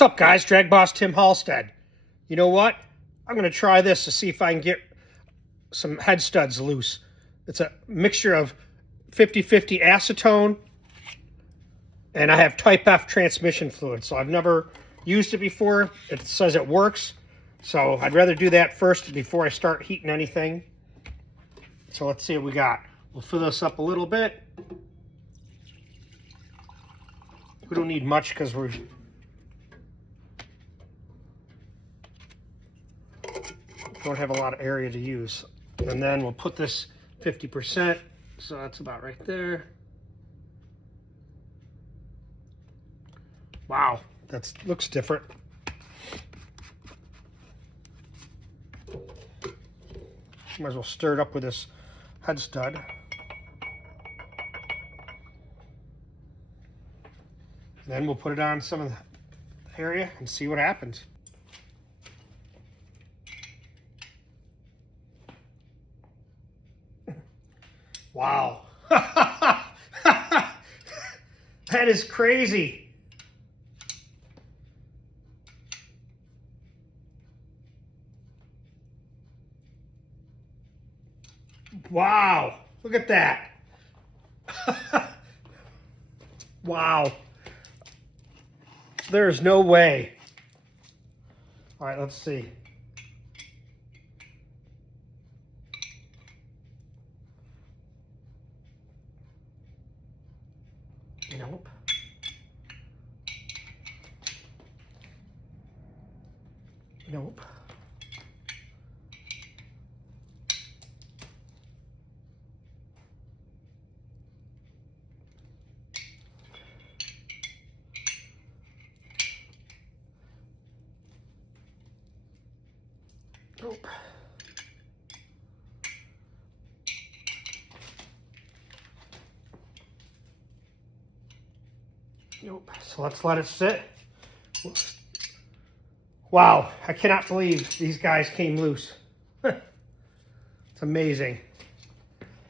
What's up, guys? DragBoss Tim Halstead. You know what? I'm going to try this to see if I can get some head studs loose. It's a mixture of 50-50 acetone, and I have Type-F transmission fluid. So I've never used it before. It says it works, so I'd rather do that first before I start heating anything. So let's see what we got. We'll fill this up a little bit. We don't need much because we don't have a lot of area to use. And then we'll put this 50%, so that's about right there. Wow, that looks different. Might as well stir it up with this head stud. Then we'll put it on some of the area and see what happens. Wow. That is crazy. Wow. Look at that. Wow. There's no way. All right, let's see. Nope. Nope. Nope. Nope. So let's let it sit. Wow, I cannot believe these guys came loose. It's amazing.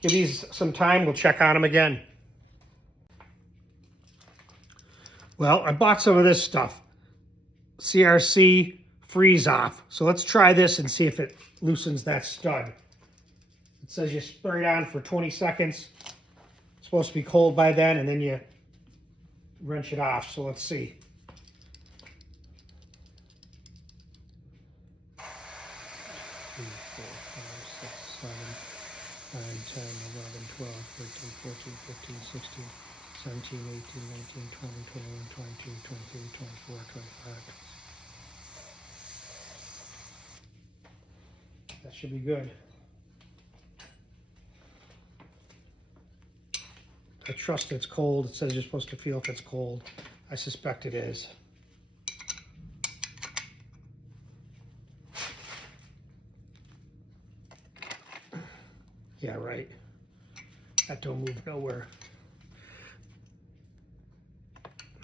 Give these some time, we'll check on them again. Well, I bought some of this stuff. CRC Freeze-Off. So let's try this and see if it loosens that stud. It says you spray it on for 20 seconds. It's supposed to be cold by then, and then you wrench it off. So let's see. Three, 4, 5, 6, 7, 9, 10, 11, 12, 13, 14, 15, 16, 17, 18, 19, 20, 21, 22, 23, 24, 25. That should be good. I trust it's cold. It says you're supposed to feel if it's cold. I suspect it is. Yeah, right. That don't move nowhere.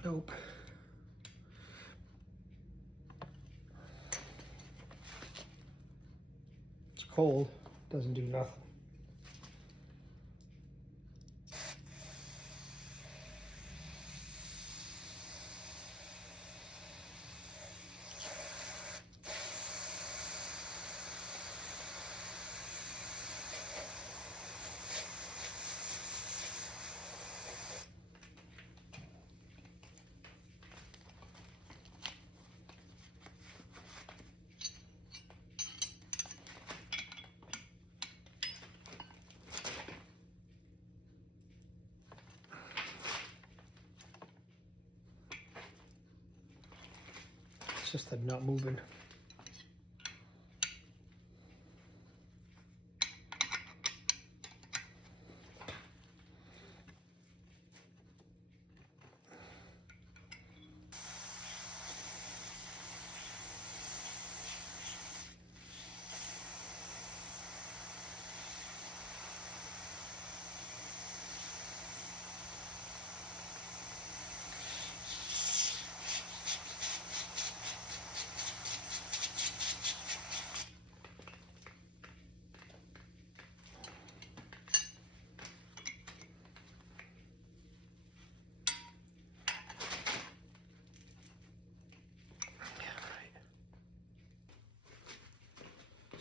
Nope. It's cold. Doesn't do nothing. It's just the nut moving.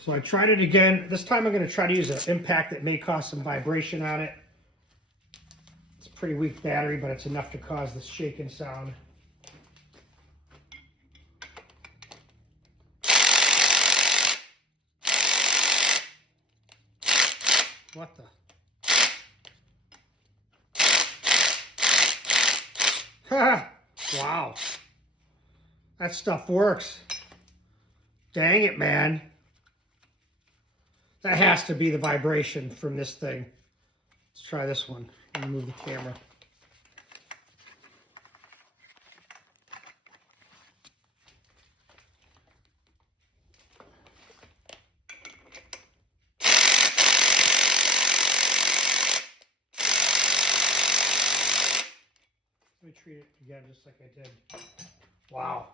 So I tried it again. This time I'm going to try to use an impact that may cause some vibration on it. It's a pretty weak battery, but it's enough to cause this shaking sound. What the? Wow. That stuff works. Dang it, man. That has to be the vibration from this thing. Let's try this one. Let me move the camera. Let me treat it again just like I did. Wow.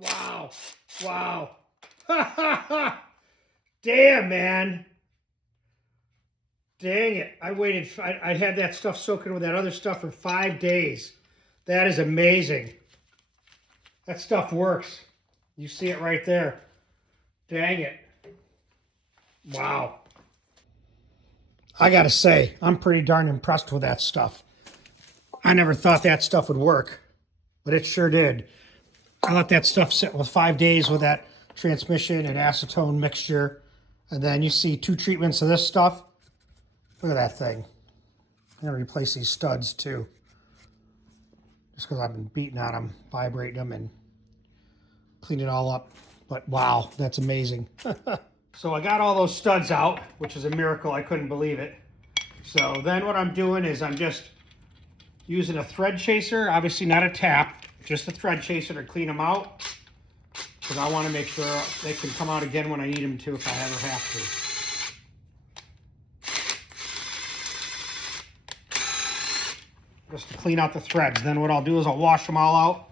Wow. Wow. Damn, man. Dang it. I had that stuff soaking with that other stuff for 5 days. That is amazing. That stuff works. You see it right there. Dang it. Wow. I gotta say, I'm pretty darn impressed with that stuff. I never thought that stuff would work, but it sure did. I let that stuff sit with 5 days with that transmission and acetone mixture. And then you see 2 treatments of this stuff. Look at that thing. I'm going to replace these studs too. Just because I've been beating on them, vibrating them, and clean it all up. But wow, that's amazing. So I got all those studs out, which is a miracle. I couldn't believe it. So then what I'm doing is I'm just using a thread chaser, obviously not a tap, just a thread chaser to clean them out. Because I want to make sure they can come out again when I need them to if I ever have to. Just to clean out the threads. Then what I'll do is I'll wash them all out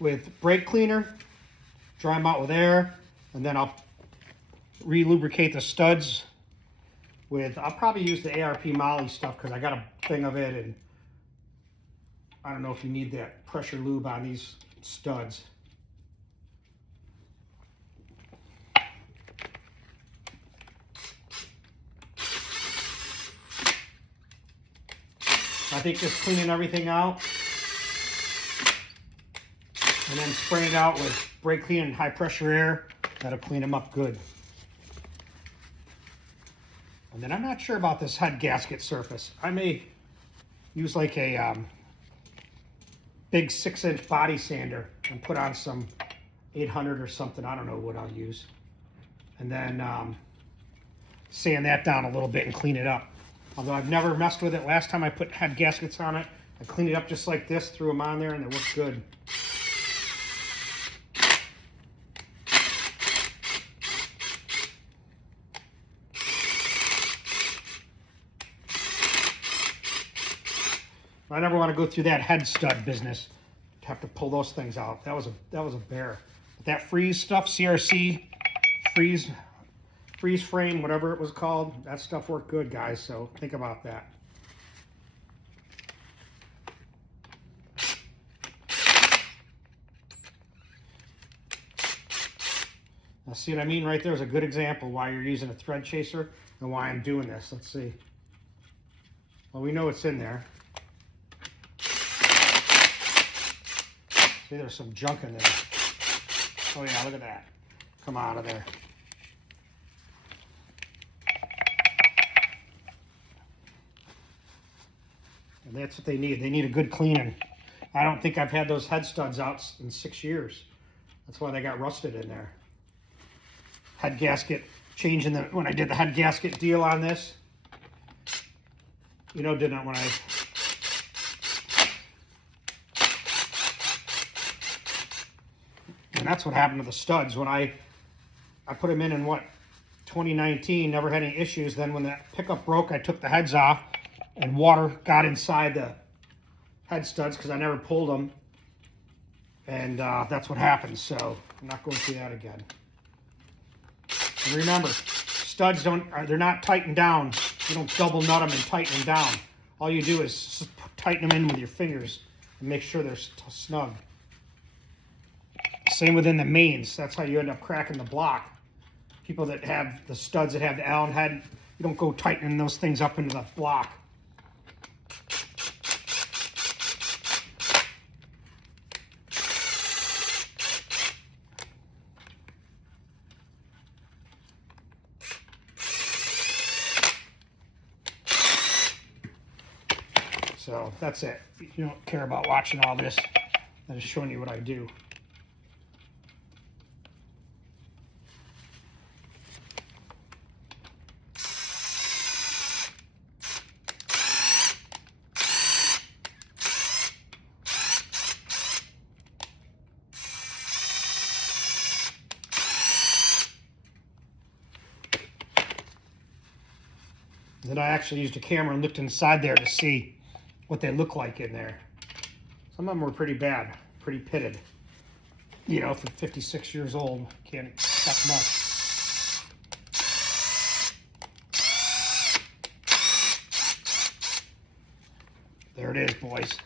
with brake cleaner, dry them out with air, and then I'll re-lubricate the studs with, I'll probably use the ARP Molly stuff because I got a thing of it, and I don't know if you need that pressure lube on these studs. I think just cleaning everything out and then spraying it out with brake clean and high pressure air, that'll clean them up good. And then I'm not sure about this head gasket surface. I may use like a big 6-inch body sander and put on some 800 or something. I don't know what I'll use. And then sand that down a little bit and clean it up. Although I've never messed with it. Last time I put head gaskets on it, I cleaned it up just like this, threw them on there, and they worked good. I never want to go through that head stud business. Have to pull those things out. That was a bear. But that freeze stuff, CRC freeze frame, whatever it was called, that stuff worked good, guys. So think about that. Now see what I mean? Right there is a good example why you're using a thread chaser and why I'm doing this. Let's see. Well, we know it's in there. See, there's some junk in there. Oh yeah, look at that. Come out of there. And that's what they need. They need a good cleaning. I don't think I've had those head studs out in 6 years. That's why they got rusted in there. Head gasket changing when I did the head gasket deal on this. You know, didn't when I and that's what happened to the studs when I put them in what 2019, never had any issues. Then when that pickup broke, I took the heads off and water got inside the head studs because I never pulled them, and that's what happened. So I'm not going through that again. And remember, studs they're not tightened down. You don't double nut them and tighten them down. All you do is tighten them in with your fingers and make sure they're snug. Same within the mains. That's how you end up cracking the block. People that have the studs that have the Allen head, you don't go tightening those things up into the block. So that's it. You don't care about watching all this. I'm just showing you what I do. Then I actually used a camera and looked inside there to see what they look like in there. Some of them were pretty bad, pretty pitted. You know, for 56 years old, can't expect much. There it is, boys.